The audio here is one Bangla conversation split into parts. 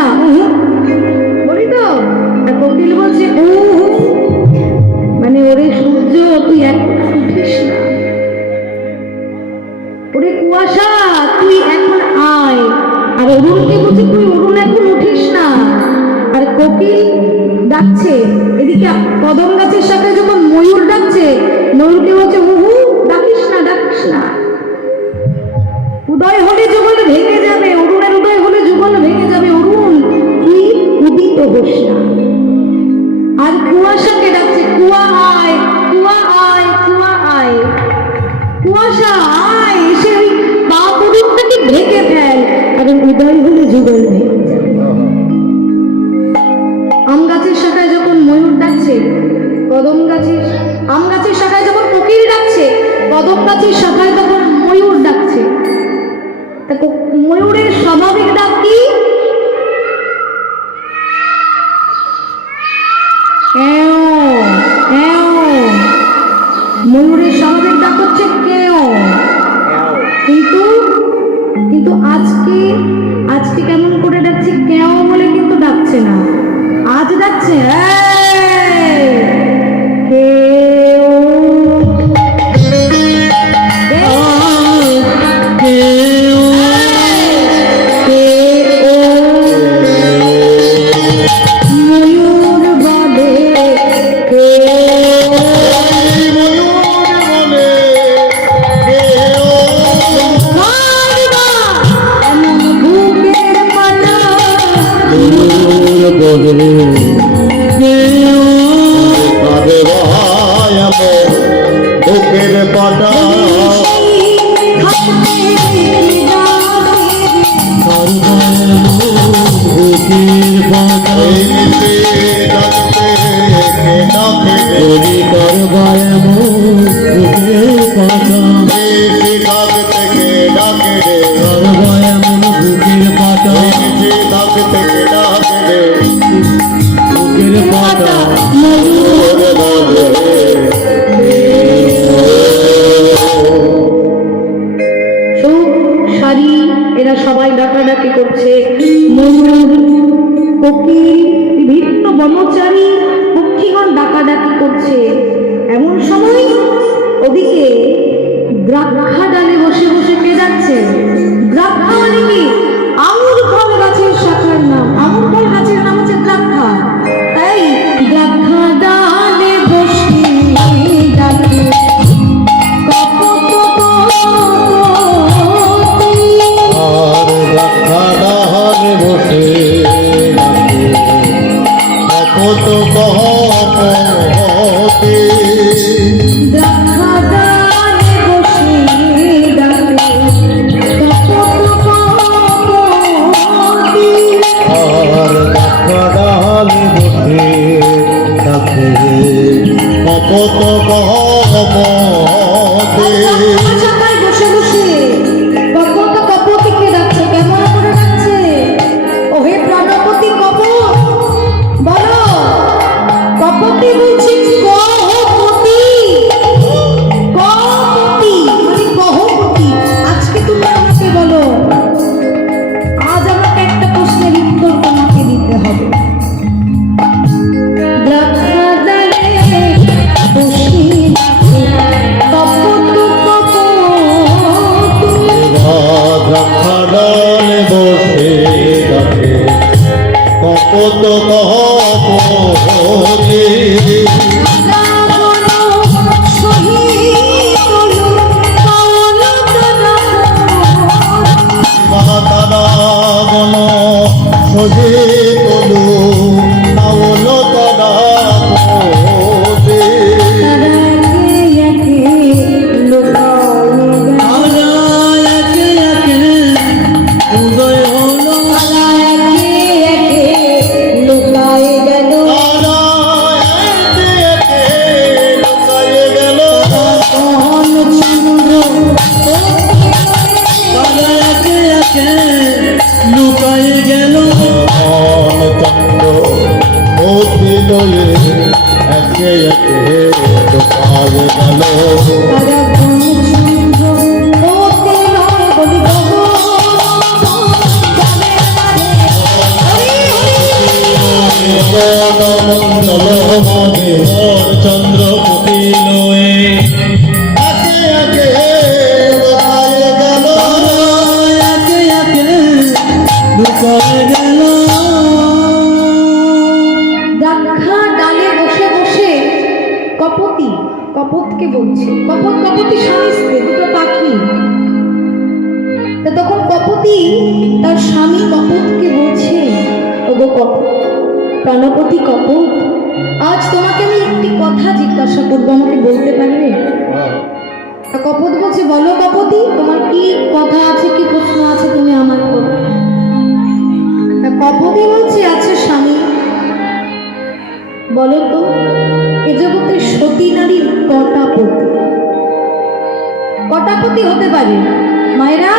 না বলি তো। আর কোকিল বলছে মানে ওরে সূর্য তুই এখন উঠিস না, ওরে কুয়াশা তুই এখন আয়। আর অরুণকে বলছে তুই অরুণ এখন উঠিস না। আর কোকিল ডাকছে এদিকে কদম গাছের শাখায় যখন ময়ূর ডাকছে, ময়ূরকে বলছে ডাকিস না ডাকিস না, উদয় হলে যুগল ভেঙে যাবে, অরুণের উদয় হলে যুগল ভেঙে যাবে, অরুণ তুই উদিত হোস না। আর কুয়াশাকে ডাকছে কুয়া আয় কুয়া আয় কুয়া আয়, কুয়াশা আয় এসে ওই পাপ অরুণটাকে ঢেকে ফেল, আর উদয় হলে যুগল ভেঙে যাবে। আম গাছের শাখায় যখন ময়ূর ডাকছে, কদম গাছের আম গাছের শাখায় যখন কোকিল ডাকছে, কদম গাছের শাখায় তখন ময়ূর ডাকছে। ময়ূরের স্বাভাবিক ডাক কি? ময়ূরের স্বাভাবিক ডাক হচ্ছে কেও। কিন্তু আজকে কেমন করে ডাকছে? কেও বলে কিন্তু ডাকছে না, আজ ডাকছে বুকের পাটা এরা সবাই ডাকাডাকি করছে। ময়ূর, কোকিল, বিভিন্ন বনচারী পক্ষীগণ ডাকাডাকি করছে। এমন সময় ওদিকে দ্রাক্ষা ডালে বসে বসে কে যাচ্ছে? দ্রাক্ষা মানে কি? আঙুর ফল গাছের শাখার নাম। আঙুর ফল গাছের নাম হচ্ছে দ্রাক্ষা। তাই দ্রাক্ষা ডালে বসে ডাকে কত কহতে দ্রাক্ষাডালে বসে ডাকে কপত কপতি। আর দ্রাক্ষাডালে বসে ডাকে কপত কহতে। সবাই বসে বসে কপত কপতিকে ডাকছে। কেমন করে ডাকছে? ওহে প্রাণপতি কপত, বলো। কপতি বলছে কহপতি, কপতি মানে কহপতি। আজকে তুমি আমাকে বলো, আজ আমাকে একটা প্রশ্নের উত্তর তোমাকে দিতে হবে। দ্রাক্ষাডালে বসে ডাকে কপত কপতি। দ্রাক্ষাডালে বসে ডাকে কপত কহতে। তারা বন সজে তলু তাওল তারা পদে। লুকায় গেল স্বামী কপটকে বলছে, ওগো কপট, প্রাণপতি কপট, আজ তোমাকে আমি একটি কথা জিজ্ঞাসা করবো, আমাকে বলতে পারবে? তা কপট বলছে, বলো কপতি, তোমার কি কথা আছে, কি প্রশ্ন আছে, তুমি আমার করো। তা কপতি বলছে, আচ্ছা স্বামী বলো তো, এ জগতে সতী নারীর কটা পতি? কটা পতি হতে পারে মায়েরা?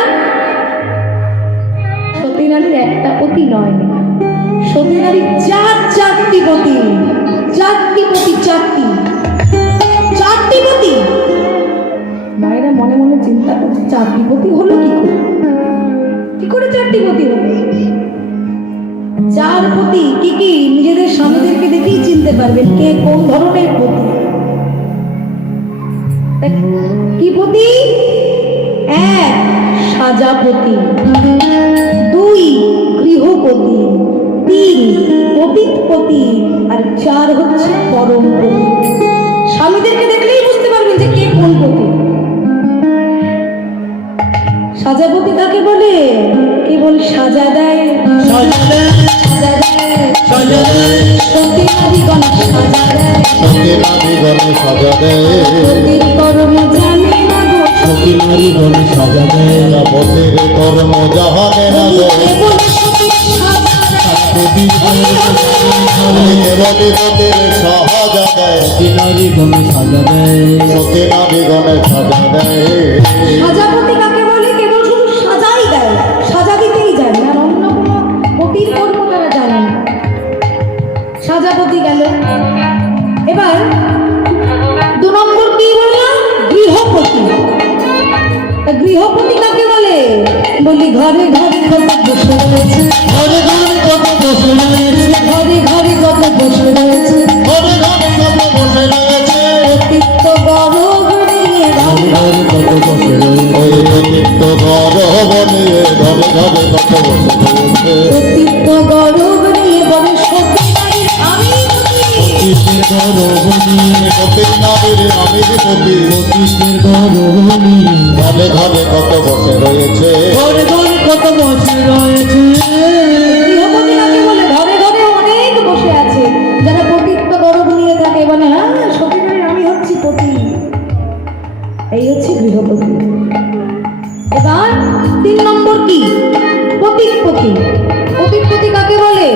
সতী নারীর একটা পতি নয়, সতী নারীর চারটি পতি। চারটি পতি, চারটি পতি। মায়েরা মনে মনে চিন্তা করছে, চারটি পতি হলো কি করে? কি করে চারটি পতি হলো? চার পতি কি কি নিজেদের স্বামীদেরকে দেখেই চিনতে পারবেন কে কোন ধরনের পতি। কি পতি? এক, সাজাপতি। দুই, গৃহপতি। তিন, পতিতপতি। আর চার হচ্ছে পরম পতি। স্বামীদেরকে দেখলেই বুঝতে পারবেন যে কে কোন পতি। সাজাপতি কাকে বলে? কেবল সাজা দেয়, সাজা দেয়, সাজা দেয়, সাজা দেয়, সতী নারীগণ সাজা দেয়, সতী নারীগণে সাজা দেয়, পতির কর্ম জানে না গো, সতী নারীগণে সাজা দেয়, পতির কর্ম জাহানে না গো, কেবল সতীর সাজা দেয়, পতির কেবলই পতির সাজা দেয়, সতী নারীগণে সাজা দেয়, সতী নারীগণে সাজা দেয়। সাজাপতি কাকে বলে? কেবল শুধু সাজাই দেয়, সাজা দিতেই জানে, আর অন্য কোনো পতির কর্ম তারা জানে না। সাজাপতি গেল। এবার দু নম্বর কি বললাম? গৃহপতি। তা গৃহপতি কাকে বলে? বলি ঘরে ঘরে কত বসে রয়েছে, ঘরে ঘরে কত বসে রয়েছে, ঘরে ঘরে কত বসে রয়েছে, ঘরে ঘরে কত বসে রয়েছে, অতিত্ব গরব নিয়ে ঘরে ঘরে কত বসে রয়েছে, ওই অতিত্ব গরব নিয়ে ঘরে ঘরে কত বসে রয়েছে, অতিত্ব গরব নিয়ে বলে সতী নারীর আমি পতি। অতীতের গরব নিয়ে সতী নারীর আমি পতি, অতীতের গরব নিয়ে ঘরে ঘরে কত বসে রয়েছে, ঘরে ঘরে কত বসে রয়েছে। গৃহপতি কাকে বলে? ঘরে ঘরে অনেক বসে আছে যারা পতিত্ব গরব নিয়ে থাকে, বলে হ্যাঁ সতী নারীর আমি হচ্ছি পতি। এই হচ্ছে গৃহপতি। এবার তিন নম্বর কি? পতিতপতি। পতিতপতি কাকে বলে?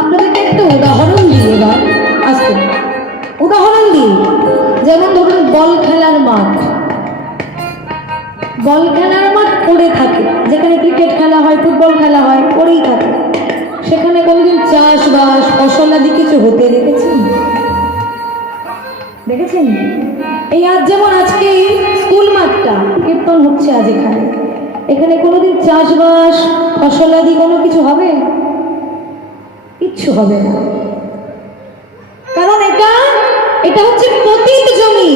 আপনাদেরকে একটা উদাহরণ দিই, এবার আসতে উদাহরণ দিই। যেমন ধরুন বল খেলার মাঠ, বল খেলার মাঠ পড়ে থাকে, যেখানে ক্রিকেট খেলা হয়, ফুটবল খেলা হয়, পড়েই থাকে। সেখানে কোনোদিন চাষবাস ফসলাদি কিছু হতে দেখেছেন? দেখেছেন? এই আজ যেমন আজকে স্কুল মাঠটা কীর্তন হচ্ছে আজ এখানে, এখানে কোনোদিন চাষবাস ফসলাদি কোনো কিছু হবে? কিচ্ছু হবে না, কারণ এটা হচ্ছে পতিত জমি।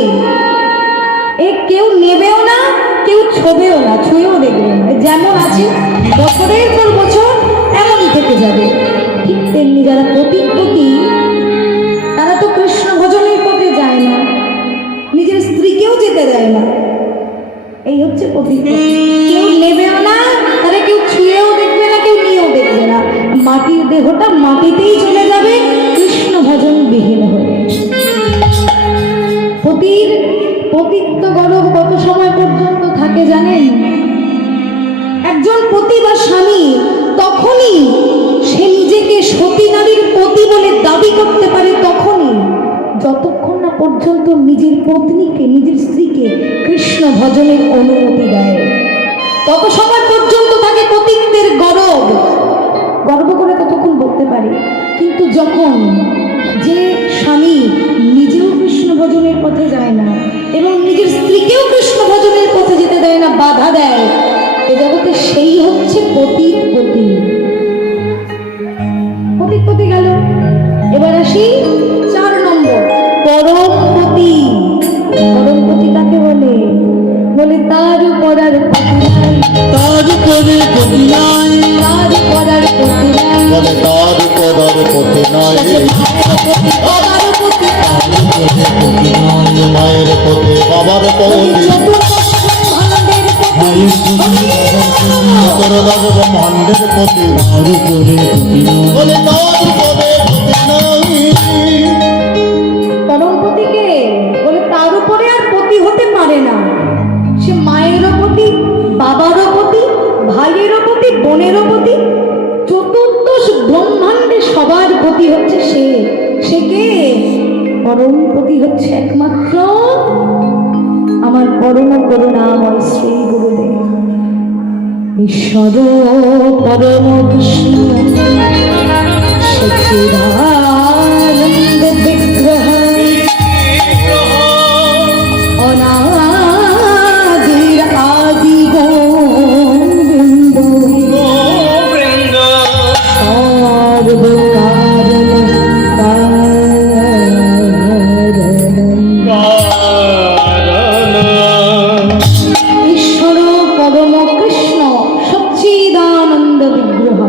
এ কেউ নেবেও না, কেউ ছোবেও না, ছুঁয়েও দেখবে না। যেমন আছে বছরের পর বছর এমনই থেকে যাবে। ঠিক তেমনি যারা পতিতপতি, তারা তো কৃষ্ণ ভজনের পথে যায় না, নিজের স্ত্রীকেও যেতে দেয় না। এই হচ্ছে পতিতপতি। কেউ নেবেও না, তারা কেউ ছুঁয়েও দেখবে না, কেউ নিয়েও দেখবে না। মাটির দেহটা মাটিতেই চলে যাবে কৃষ্ণ ভজন বিহীন হয়ে। পতির পতিত্ব গরব কত সময় পর্যন্ত থাকে জানেন? একজন পতি বা স্বামী তখনই সে নিজেকে সতী নারীর পতি বলে দাবি করতে পারে, তখনই যতক্ষণ না পর্যন্ত নিজের পত্নীকে, নিজের স্ত্রীকে কৃষ্ণ ভজনের অনুমতি দেয়, তত সময় পর্যন্ত থাকে পতিত্বের গরব। গর্ব করে ততক্ষণ বলতে পারে। কিন্তু যখন যে স্বামী নিজেও কৃষ্ণ ভজনের পথে যায় না এবং নিজের স্ত্রীকেও কৃষ্ণ ভজনের পথে যেতে দেয় না, বাধা দেয়, এ জগতে সেই হচ্ছে পতিতপতি। পতিতপতি গেল। এবার আসি 4 নম্বর, পরমপতি। পরমপতি কাকে বলে? বলে তার পরার পতি নাই, তার উপরে পতি নাই, তার পরার পতি নাই, বলে তার উপরার পতি নাই, বাবার পতি, মায়ের পতি বাবার পতি, চতুর্দশ ভাণ্ডের পতি, তোর দাস ব্রহ্মাণ্ডের পতি তার উপরে পতি নয়। বলে তার উপরে পতি নাই পরমপতিকে বলে তার উপরে আর পতি হতে পারে না। সে মায়েরও পতি, বাবারও পতি, ভাইয়েরও পতি, বোনেরও পতি, চতুর্দশ ব্রহ্মাণ্ডে সবার পতি হচ্ছে সে। সে কে? পরমপতি হচ্ছে একমাত্র আমার পরম করুণাময় শ্রী গুরুদেব ঈশ্বর পরম কৃষ্ণ সচ্চিদানন্দ বিগ্রহ অনাদির আদি গোবিন্দ সর্বকারণ ঈশ্বর পরম কৃষ্ণ সচ্চিদানন্দ বিগ্রহ।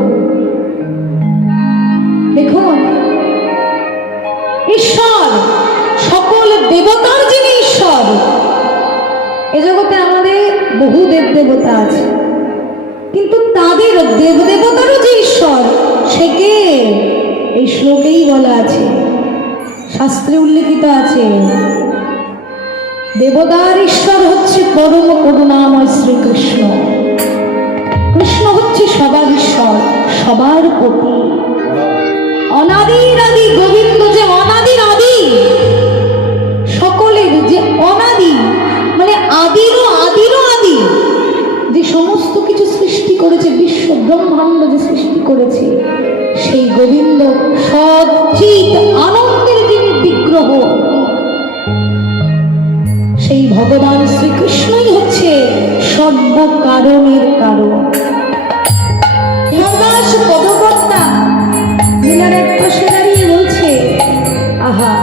দেখুন, ঈশ্বর সকল দেবতার যিনি ঈশ্বর। এ জগতে আমাদের বহু দেব দেবতা আছে, কিন্তু তাদের দেব দেবতারও যে ঈশ্বর সে কে? এই শ্লোকেই বলা আছে, শাস্ত্রে উল্লেখিত আছে, দেবতার ঈশ্বর হচ্ছে পরম করুণাময় শ্রীকৃষ্ণ। কৃষ্ণ হচ্ছে সবার ঈশ্বর, সবার পতি। অনাদির আদি গোবিন্দ যে অনাদির আদি, সকলের যে অনাদি, মানে আদিরও আদিরও আদি, যে সমস্ত কিছু সৃষ্টি করেছে, বিশ্ব ব্রহ্মাণ্ড যে সৃষ্টি করেছে, সেই গোবিন্দ সচ্চিৎ আনন্দের যিনি বিগ্রহ, সেই ভগবান শ্রীকৃষ্ণই হচ্ছে সর্বকারণের কারণ। দেবদাস পদকর্তা লীলার এক পাশে দাঁড়িয়ে বলছে, আহা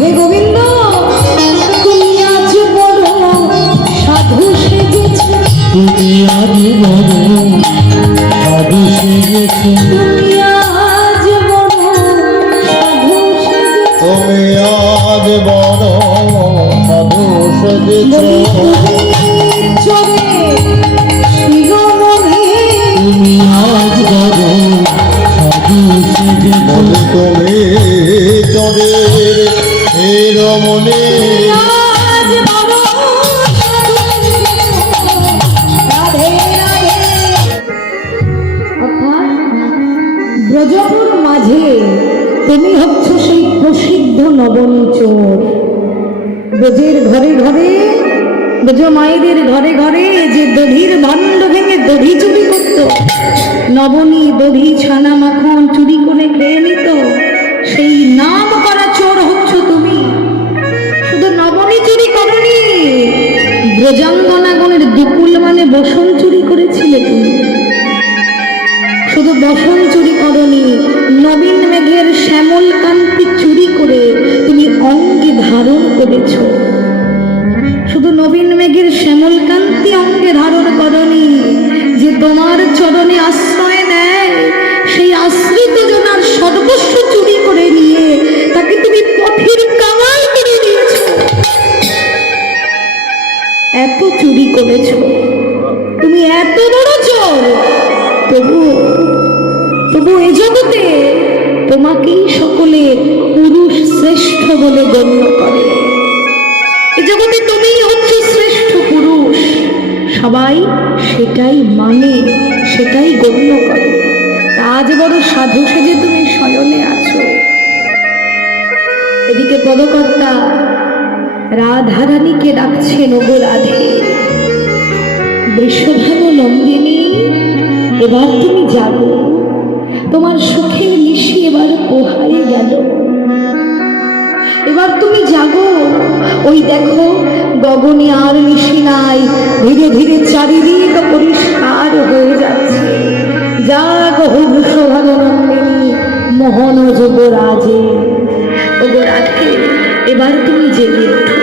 হে গোবিন্দ, তুমি আজ বড় সাধু সেজেছ, তুমি আজ বড় সাধু সেজেছো, তুমি আজ বড় সাধু সেজেছ, তুমি আজ বড় সাধু সেজেছ চরে শিরোমণি, তুমি আজ বড় সাধু সেজেছো, বলে তুমি চরের শিরোমণি আজ বড় সাধু সেজেছ। রাধে রাধে। অর্থাৎ ব্রজপুর মাঝে তুমি হচ্ছ সেই প্রসিদ্ধ নবনী চোর। ব্রজের ঘরে ঘরে, ব্রজ মায়েদের ঘরে ঘরে যে দধির ভাণ্ড ভেঙে দধি চুরি করত, নবনী দধি ছানা মাখন চুরি করে খেয়ে নিত, সেই নাম করা চোর হচ্ছ তুমি। শুধু নবনী চুরি করনি, ব্রজাঙ্গনাগণের দুকুল মানে বসন চুরি করেছিলে তুমি। শুধু বসন চুরি করনি, নবীন মেঘের শ্যামল কান্তি চুরি করে তুমি অঙ্গে ধারণ করেছ। শুধু নবীন মেঘের শ্যামল কান্তি অঙ্গে ধারণ করনি, যে তোমার চরণে আশ্রয় নেয় সেই আশ্রিত জনার সর্বস্ব চুরি করে নিয়ে তাকে তুমি পথের কামাল করে দিয়েছ। এত চুরি করেছ তুমি, এত বড় চোর, তবু এ জগতে তোমাকেই সকলে পুরুষ শ্রেষ্ঠ বলে গণ্য করে। এ জগতে তুমিই হচ্ছে শ্রেষ্ঠ পুরুষ, সবাই সেটাই মানে, সেটাই গণ্য করে। আজ বড় সাধু সেজে তুমি শয়নে আছো। এদিকে পদকর্তা রাধারানীকে ডাকছেন, ওগো রাধে, বৃষভানু নন্দিনী, এবার তুমি জাগো, তোমার সুখের নিশি এবার পোহায় গেল, এবার তুমি জাগো। ওই দেখো গগনে আর নিশি নাই, ধীরে ধীরে চারিদিক পরিষ্কার হয়ে যাচ্ছে। জাগো বৃষভানু নন্দিনী, মোহন যুবরাজে, ওগো রাধে, এবার তুমি জেগে ওঠো।